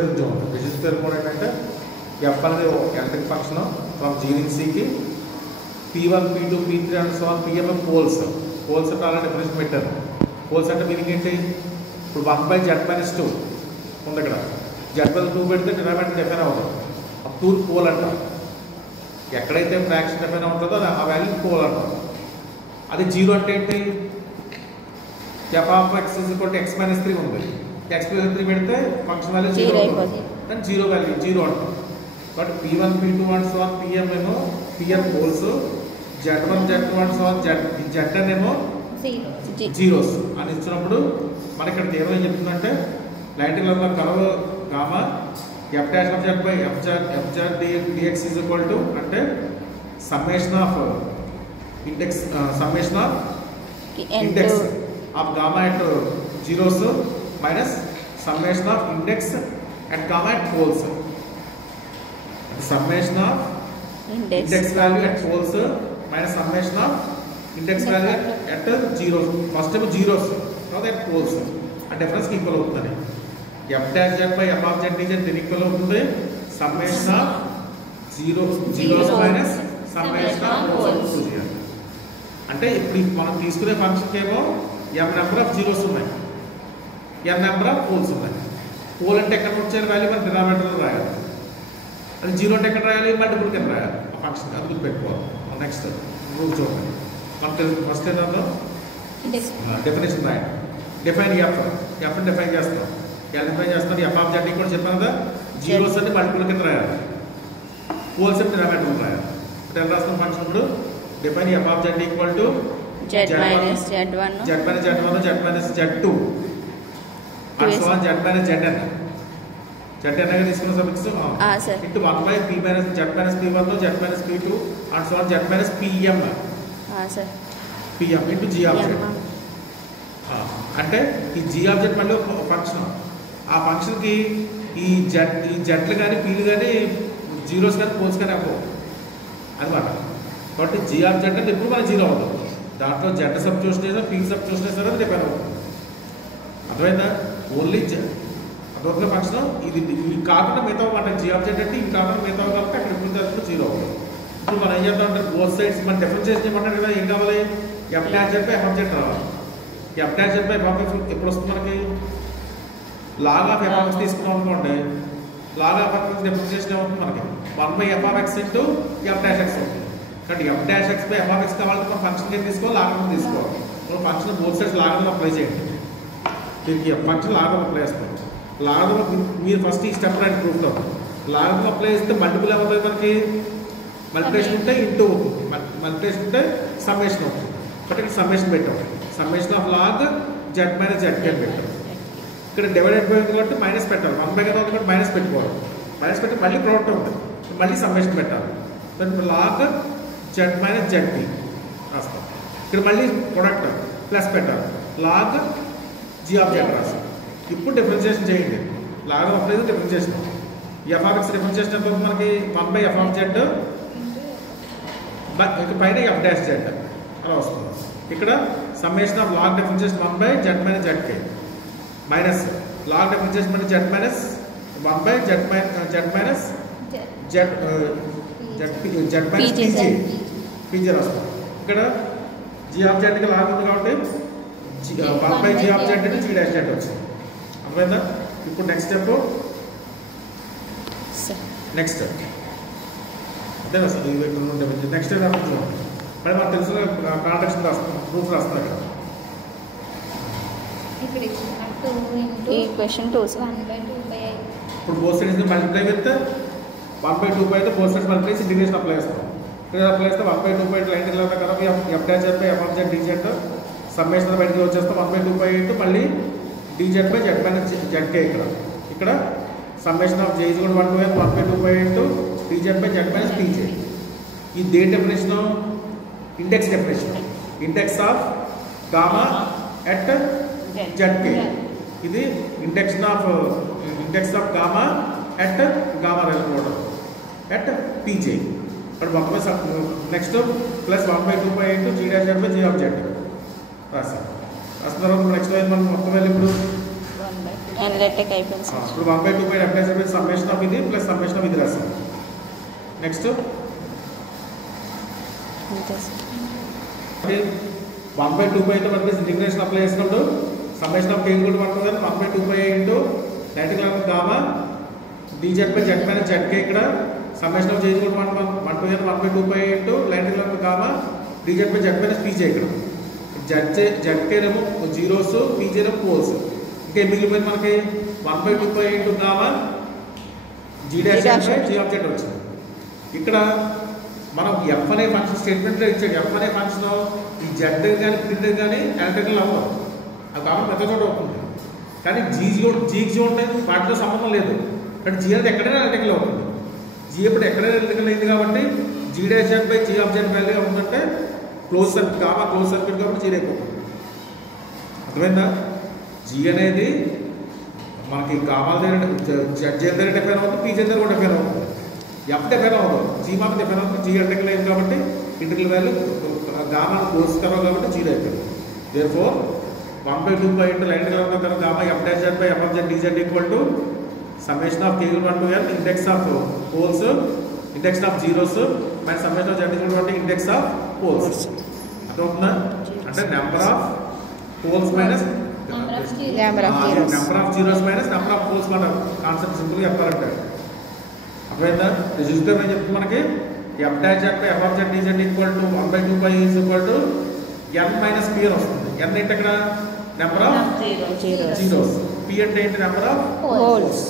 Register కూడా ఏంటంటే F అనేది ఎలక్ట్రిక్ ఫంక్షన్ ఫ్రమ్ జీ నుంచి సికి P1 P2 P3 and so on PM poles అంటే అలా డిఫరెన్స్ పెట్టారు. పోల్స్ అంటే మీనింగ్ ఏంటి? ఇప్పుడు 1/z-2 ఉంది ఇక్కడ. z/2 పెడితే డినామినేటర్ డిఫైన్ అవుతుంది. ఆ 2 పోల్ అంటాం. ఎక్కడైతే ఫ్రాక్షన్ డిఫైన్ అవుతుందో ఆ వాల్యూ పోల్ అంటాం. అది 0 అంటే ఏంటి? f(x) = x - 3 ఉంది. x + 3 పెడితే ఫంక్షన్ వాల్యూ 0 అవుతుంది. కానీ 0 వాల్యూ 0 అంటాం. But P1 P2 and so on PM ఏమో PM poles, Z1 Z2 and so on Zn ఏమో జీరోస్ అని ఇచ్చినప్పుడు మనకి ఇక్కడ ఏమో చెప్తుందంటే lighting curve gamma f'(z/f' dx = అంటే summation of index of gamma at zeros minus summation of index at gamma at poles. Summation of index value at poles minus summation of index value at zeros. First time zeros, now that poles. A difference equal అవుతుంది. f'(z/f(z) dz equal అవుతుంది summation of zeros minus summation of poles. అంటే ఇప్పుడు మనం తీసుకునే function ఏమో m number of zeros ఉన్నాయి, n number of poles ఉన్నాయి. Pole అంటే ఎక్కడ వచ్చే వాల్యూ మనం డినామినేటర్లో రాయాలి. అది 0 అంటే ఎక్కడ రాయాలి? మల్టిపుల్ కింద రాయాలి. ఆ ఫంక్షన్ అది గుర్తుపెట్టుకోవాలి. నెక్స్ట్ రూల్ చూడండి. మనకు ఫస్ట్ ఏంటో డెఫినేషన్ రాయండి. డిఫైన్ ఎఫ్ డిఫైన్ చేస్తాం. ఎలా డిఫైన్ చేస్తాం? f(z) కూడా చెప్పాను కదా, జీరోస్ అంటే మల్టిపుల్ కింద రాయాలి, పోల్స్ అంటే డినామినేటర్ రాయాలి. అంటే ఎలా రాస్తాం ఫంక్షన్? ఇప్పుడు define f(z) = z - z1 z - z2 and so on z - Zn అనేది తీసుకున్న suffix into 1/p - z - p1 z - p2 and so on z - pm into g of z. అంటే ఈ g ఆఫ్ z మళ్ళీ ఒక function. ఆ ఫంక్షన్కి ఈ జెడ్లు కానీ పీలు కానీ జీరోస్ కానీ పోల్స్ కానీ అవ్వవు అనమాట. కాబట్టి g ఆఫ్ z అంటే ఎప్పుడు మన 0 అవుతుంది. దాంట్లో జెడ్ సబ్స్టిట్యూషన్ అయినా పీ సబ్స్టిట్యూషన్ అయినా సరే డిపెండ్ అవుతుంది. అర్థమైందా? ఓన్లీ అదొక ఫంక్షన్. ఇది కాకుండా మిగతా మాట g ఆఫ్ z అంటే ఇది కాకుండా మిగతా కాబట్టి అక్కడ ఎప్పుడు జరుగుతుంది 0 అవుతుంది. ఇప్పుడు మనం ఏం చేద్దాం అంటే బోత్ సైడ్స్ మనం డిఫరెన్షియేషన్ చేయమంటారు కదా, ఏం కావాలి? f'(z/f(z) రావాలి. f'(z/f(x) ఎప్పుడు వస్తుంది మనకి? log of f(x) తీసుకున్నాం అనుకోండి, log of f(x) డిఫరెన్షియేషన్ ఏమవుతుంది మనకి? 1/f(x) ఇంటూ f'(x) అవుతుంది. కాబట్టి f'(x/f(x) కావాలంటే మనం ఫంక్షన్ ఏం తీసుకోవాలి? లాగం తీసుకోవాలి. మనం ఫంక్షన్ బోత్ సైడ్స్ లాగం అప్లై చేయండి. దీనికి ఫంక్షన్ లాగం అప్లై చేస్తాం. లాగం మీరు ఫస్ట్ ఈ స్టెప్ రాండి ప్రూఫ్లో. లాగం అప్లై చేస్తే మల్టిపుల్ ఏమవుతుంది మనకి? మల్టిప్లికేషన్ ఉంటే ఇంటూ అవుతుంది, మల్టిప్లికేషన్ ఉంటే సమ్మేషన్ అవుతుంది. బట్ ఇక్కడ సమ్మేషన్ పెట్టాం. Summation of log z - z పెట్టాం. ఇక్కడ డివైడెడ్ బై ఉంది కాబట్టి మైనస్ పెట్టాలి. 1/, కదా కాబట్టి మైనస్ పెట్టుకోవాలి. మైనస్ పెట్టి మళ్ళీ ప్రోడక్ట్ ఉంటుంది, మళ్ళీ సమ్మేషన్ పెట్టాలి. దాని లాగ్ z - zp రాస్తాం. ఇక్కడ మళ్ళీ ప్రోడక్ట్ ప్లస్ పెట్టాలి, లాగ్ g ఆఫ్ z రాస్తాం. ఇప్పుడు డిఫరెన్షియేషన్ చేయండి. లాగం అప్లై డిఫరెన్షియేషన్. f(x) డిఫరెన్షియేషన్ ఎంత అవుతుంది మనకి? 1/f(z) పైన f'(z) అలా వస్తుంది. ఇక్కడ summation of log differentiation 1/z - zk minus log differentiation అంటే z - 1/z pj వస్తుంది. ఇక్కడ g ఆఫ్ z కి లాగ్ ఉంది కాబట్టి 1/g ఆఫ్ z అంటే g' వచ్చింది. అర్థమైందా? ఇప్పుడు నెక్స్ట్ స్టెప్ నెక్స్ట్ అంతేనా సార్? నెక్స్ట్ స్టెప్ చూడండి. మరి మనకు తెలిసిన కాంట్రాక్షన్ రాస్తాం, ప్రూఫ్ రాస్తాం. ఇప్పుడు బోత్ సైడ్స్ మల్టిప్లై విత్ 1/2 అయితే బోత్ సైడ్స్ మల్టిప్లై చేసి ఇంటిగ్రేషన్ అప్లై చేస్తాం. ఇక్కడ అప్లై చేస్తే 1/2 లైన్ వెళ్ళాలి కదా, f'(z/f(z) dz సమ్మేషన్ బయటకి వచ్చేస్తాం. 1/2 మళ్ళీ dz/z - zk. ఇక్కడ summation of j = 1/2 dz/z - pj. ఈ they definition index definition. Index of gamma at zk. ఇది index of gamma at gamma model at pj. ఇక్కడ మొత్తం next plus 1/2 g' g of z రాస్తాం. రాసిన తర్వాత నెక్స్ట్ మనం మొత్తం వెళ్ళి ఇప్పుడు అనలిటిక్ అయిపోయింది సార్. ఇప్పుడు 1/2 pi f dash z by summation of ఇది ప్లస్ సమ్మేషన్ ఆఫ్ ఇది రాస్తాం. నెక్స్ట్ అంతే సార్. 1/2 పై అయితే మనకి ఇంటిగ్రేషన్ అప్లై చేసినప్పుడు summation of k equal to 1/2 pi into direct లాగా gamma dz by z minus zk ఇక్కడ summation of j equal to 1/2 pi into direct లాగా gamma dz by z minus pj ఇక్కడ zk ఏమో zeros pj ఏమో poles. ఇంకా మిగిలిపోయింది మనకి 1/2 pi into gamma g dash by g of z వచ్చింది. ఇక్కడ మనం f అనే ఫంక్షన్ స్టేట్మెంట్లో ఇచ్చాడు. f అనే ఫంక్షన్ ఈ z కానీ ప్రింట్ కానీ అనలిటికల్ అవ్వదు, అది కాబట్టి పెద్ద చోట అవుతుంది. కానీ జీకి ఉంటే వాటితో సంబంధం లేదు. కానీ జీ అనేది ఎక్కడైనా అనలిటికల్ అవుతుంది. జీ ఎప్పుడు ఎక్కడైనా అనలిటికల్ అయింది కాబట్టి G dash Z by G of Z value అవుతుందంటే close circuit comma close circuit కాబట్టి జీ అయిపోతుంది. అర్థమైందా? జీ అనేది మనకి కామా దగ్గర జెడ్ దగ్గర డిఫైన్ అవుతుంది, పీజే దగ్గర కూడా డిఫైన్ అవుతుంది. ఎఫ్ డిఫైన్ అవ్వదు, జీ మాత్రం డిఫైన్ అవుతుంది. జీ అనలిటికల్ అయింది కాబట్టి ఇంటికల్ వాల్యూ గామా క్లోజ్ కరవు కాబట్టి జీ అయిపోయింది. Therefore 1/2 pi into line colour gamma f dash z by f of z dz equal to summation of k equal to n index of poles index of zeros minus summation of z equal to index of poles. అర్థమవుతుందా? అంటే number of poles minus number of zeros minus number of poles మన concept సింపుల్గా చెప్పాలంటే. అర్థమైందా? Register అని చెప్తే మనకి f dash z by f of z dz equal to 1/2 pi is equal to n minus p అని వస్తుంది. n ఏంటి అక్కడ? Number of zeros. p అంటే ఏంటి? Number of holes.